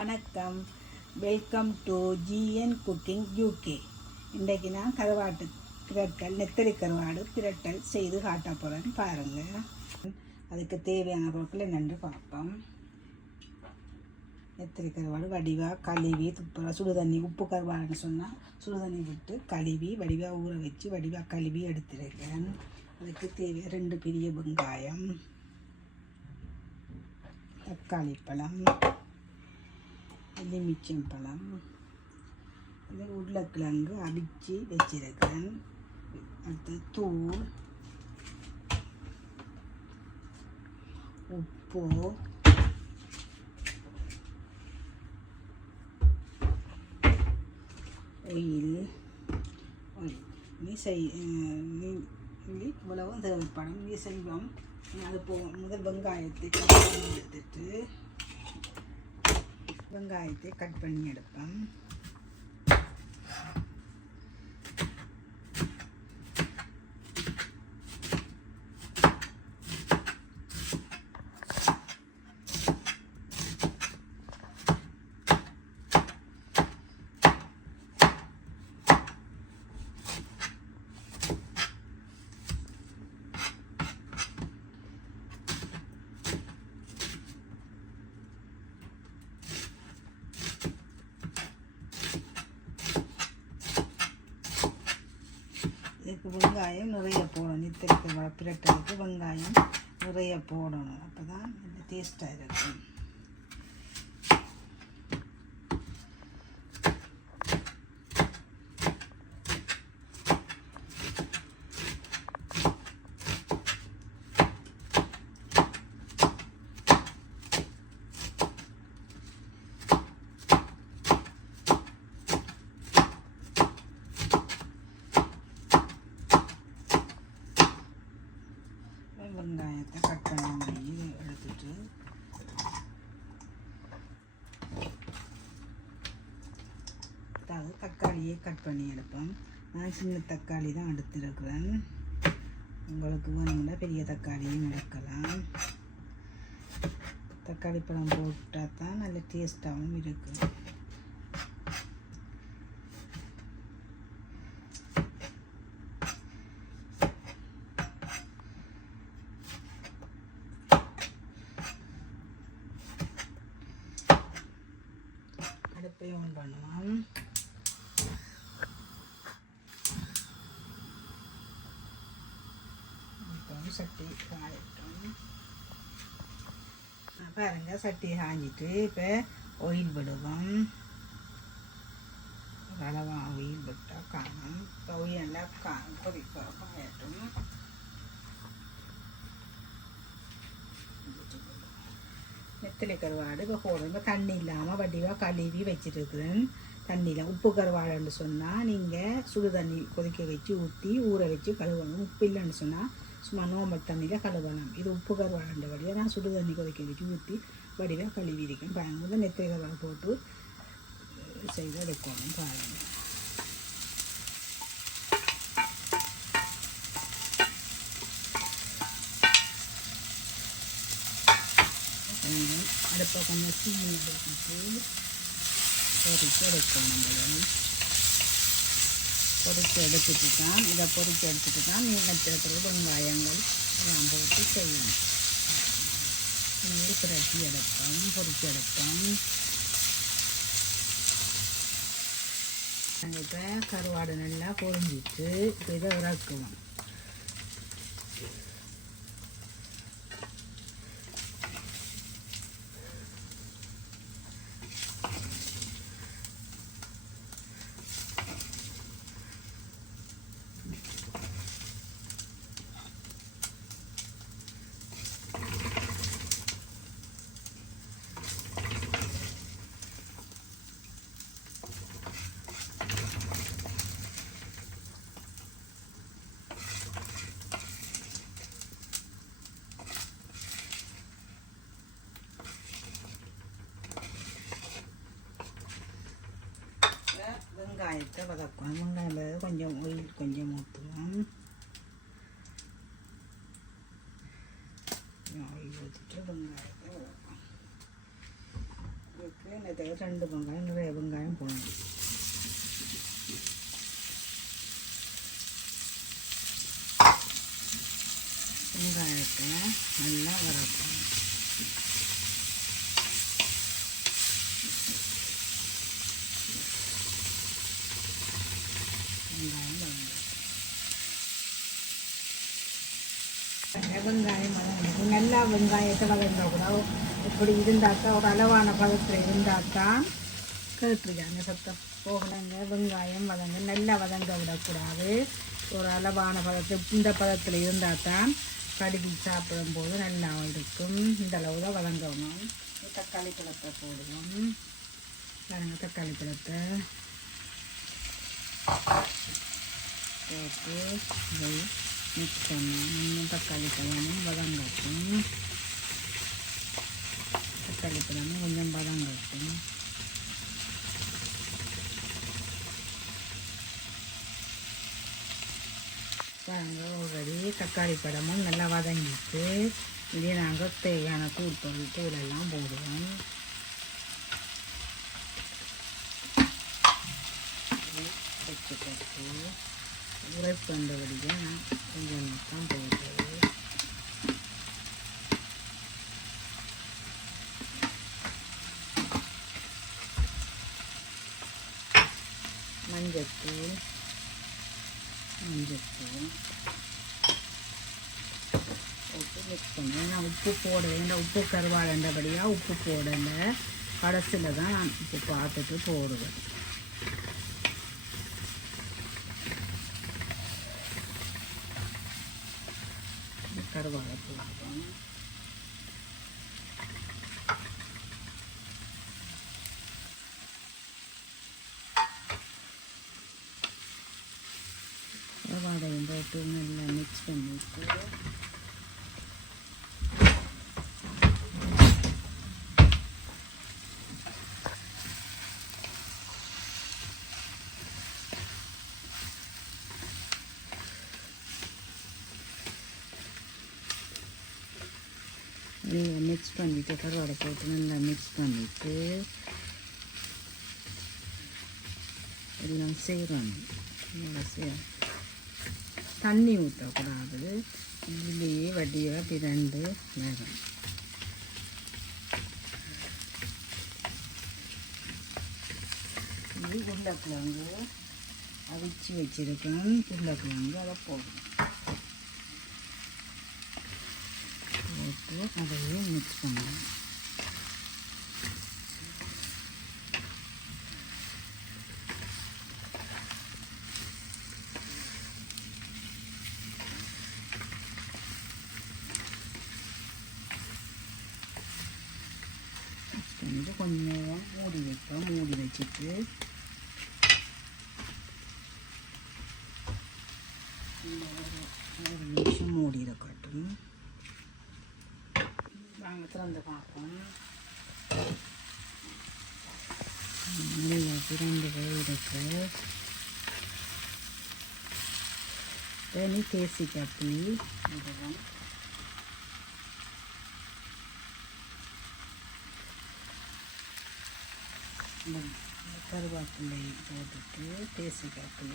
வணக்கம், welcome to GN cooking UK. இன்றைக்கு நான் கருவாட்டு பிரட்டல், நெத்தலி கருவாடு பிரட்டல் செய்து காட்ட போகிறேன்னு பாருங்கள். அதுக்கு தேவையான பொருட்கள் என்னென்று பார்ப்போம். நெத்தலி கருவாடு வடிவாக கழுவி சுடு தண்ணி, உப்பு கருவாடுன்னு சொன்னால் சுடு தண்ணி விட்டு கழுவி வடிவாக ஊற வச்சு வடிவாக கழுவி எடுத்துருக்கேன். அதுக்கு தேவையான 2 பெரிய வெங்காயம், தக்காளி பழம், எலுமிச்சம்பழம், இது உருளைக்கிழங்கு அவிச்சு வச்சிருக்கேன். அடுத்து தூள், உப்பு, ஆயில். இவ்வளவும் தேவைப்படும். நீ செய்வோம். அது முதல் வெங்காயத்தை கட் பண்ணி எடுத்துட்டு வெங்காயத்தை கட் பண்ணி எடுப்பேன். இதுக்கு வெங்காயம் நிறைய போடணும். நெத்தலி கருவாடு பிரட்டலுக்கு வெங்காயம் நிறைய போடணும். அப்போ தான் இந்த டேஸ்ட்டாக இருக்கும். வெங்காயத்தை கட் பண்ணி எடுத்துட்டு தக்காளியை கட் பண்ணி எடுப்போம். நான் சின்ன தக்காளி தான் எடுத்துருக்குறேன். உங்களுக்கு வேணும்னா பெரிய தக்காளியும் எடுக்கலாம். தக்காளி பழம் போட்டால் தான் நல்ல டேஸ்ட்டாகவும் இருக்கும். அடுப்பை ஆன் பண்ணுவோம். இப்போ சட்டி காயட்டும். பாருங்கள், சட்டி காஞ்சிட்டு இப்போ ஆயில் விடுவோம். அளவாக ஆயில் விட்டால் காணும். இப்போ ஆயில் நல்லா காயட்டும். நெத்தலி கருவாடு இப்போ போடுறோம். இப்போ தண்ணி இல்லாமல் வடிவாக கழுவி வச்சுருக்குறேன். தண்ணியில் உப்பு கருவாடுன்னு சொன்னால் நீங்கள் சுடு தண்ணி கொதிக்க வச்சு ஊற்றி ஊற வச்சு கழுவணும். உப்பு இல்லைன்னு சொன்னால் சும்மா நார்மல் தண்ணியில் கழுவலாம். இது உப்பு கருவாடுன்ற வழியாக நான் சுடு தண்ணி கொதிக்க வச்சு ஊற்றி வடிவாக கழுவி இருக்கேன். பாருங்கள், நெத்தலி கருவாடு போட்டு செய்து எடுக்கணும். பாருங்கள், அடுப்பை கொஞ்சம் சீனி எடுத்துட்டு பொறிச்சு எடுக்கணும். பொறிச்சு எடுத்துட்டு தான் இதை பொறிச்சு எடுத்துட்டு தான் நீளத்தில் வெங்காயங்கள் எல்லாம் போட்டு செய்யணும். பிரட்டி எடுப்போம், பொறிச்சு எடுப்போம். நாங்கள் இப்போ கருவாடு நல்லா பொரிஞ்சிட்டு இப்போ இதை இறக்குவோம். வெங்காயத்தை வதக்கணும். வெங்காயம் கொஞ்சம் ஆயில் கொஞ்சம் ஊற்றுவோம். ஆயில் ஊற்றிட்டு வெங்காயத்தை வதக்கணும். இதுக்கு 2 வெங்காயம், நிறைய வெங்காயம் போடணும். வெங்காயத்தை நல்லா வதக்கணும். வெங்காயம் வதங்கி நல்லா வெங்காயத்தை வதங்கக்கூடாது. இப்படி இருந்தாக்கா ஒரு அளவான பதத்தில் இருந்தால் தான் கேட்டுருக்காங்க சத்தம் போகணுங்க. வெங்காயம் வதங்க நல்லா வதங்க விடக்கூடாது. ஒரு அளவான பதத்தில் இந்த பதத்தில் இருந்தால் தான் கடுகி சாப்பிடும்போது நல்லா இருக்கும். இந்த அளவு தான் வதங்கணும். தக்காளி பழத்தை போடுவோம். பாருங்கள், தக்காளி பழத்தை போட்டு இதை மிக்ஸ் பண்ணணும். இன்னும் தக்காளி பழமும் வதங்கட்டும். தக்காளி பழமும் கொஞ்சம் வதங்கட்டும். பாருங்கள், ஆல்ரெடி தக்காளி பழமும் நல்லா வதங்கிட்டு இதே நாங்கள் தேவையான தூளெல்லாம் போடுவோம். வச்சுக்கட்டு உரைப்பு வந்தபடியாக நான் கொஞ்சம் தான் போடுறது. மஞ்சத்தூள் போட்டு மிக்ஸ் பண்ணி நான் உப்பு போடுவேன். உப்பு கருவாடுன்றபடியாக உப்பு போடலை. கடைசியில் தான் நான் உப்பு பார்த்துட்டு போடுவேன். கருவாடை போடுவோம். கருவாடையும் போட்டு நல்லா மிக்ஸ் பண்ணிட்டு மிக்ஸ் பண்ணிவிட்டு கருவாடை போட்டு நல்லா மிக்ஸ் பண்ணிவிட்டு எல்லாம் செய்யணும். நல்லா செய்யணும். தண்ணி ஊற்றக்கூடாது. இதுலேயே வடியாக பிரண்டு வேகும். இது உருளைக்கிழங்கு அவிச்சு வச்சுருக்கேன். உருளைக்கிழங்கு அதை போடணும். போட்டு அதையும் மிக்ஸ் பண்ணணும். பண்ணிட்டு கொஞ்சம் நேரம் மூடி வைப்போம். மூடி வச்சுட்டு ஒரு நிமிஷம் மூடி இருக்கட்டும். வாங்க திறந்து பார்ப்போம். ரெண்டு பேர் இருக்கு. தனி தேசி கப்பி இதெல்லாம் கருவேப்பிலை போட்டுட்டு தேசி கப்பி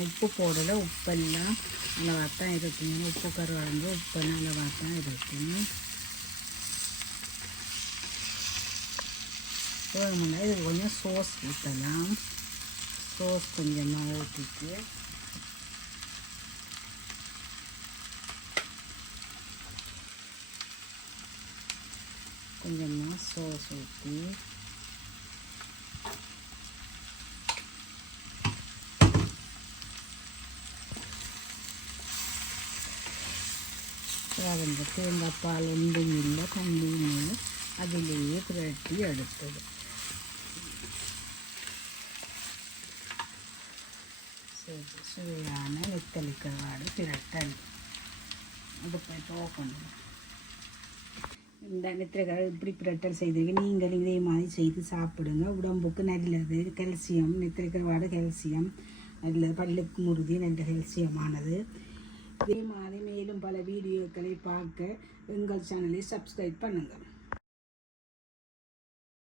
உப்பு போடலை. உப்பெல்லாம் நல்லவா தான் இருக்குங்க. உப்பு கருவாடு உப்பு நல்லவா தான் இருக்கும். போதுமுன்னா இது கொஞ்சம் சோஸ் ஊற்றலாம். சோஸ் கொஞ்சமாக ஊற்றிட்டு கொஞ்சமாக சோஸ் ஊற்றி அந்த தேங்காய் பால் ஒன்றும் இல்லை, தண்ணியும் அதிலேயே புரட்டி எடுத்தது. சுவையான நெத்தலி கருவாடு பிரட்டல். அடுப்பை ஓப்பன். இந்த நெத்திலி இப்படி பிரட்டல் செய்திருக்கு. நீங்கள் இதே மாதிரி செய்து சாப்பிடுங்க. உடம்புக்கு நல்லது. கல்சியம், நெத்திலி கருவாடு கல்சியம் நல்லது, பல்லுக்கு முருதி, நல்ல கல்சியமானது. இதே மாதிரி மேலும் பல வீடியோக்களை பார்க்க எங்கள் சேனலை சப்ஸ்கிரைப் பண்ணுங்கள்.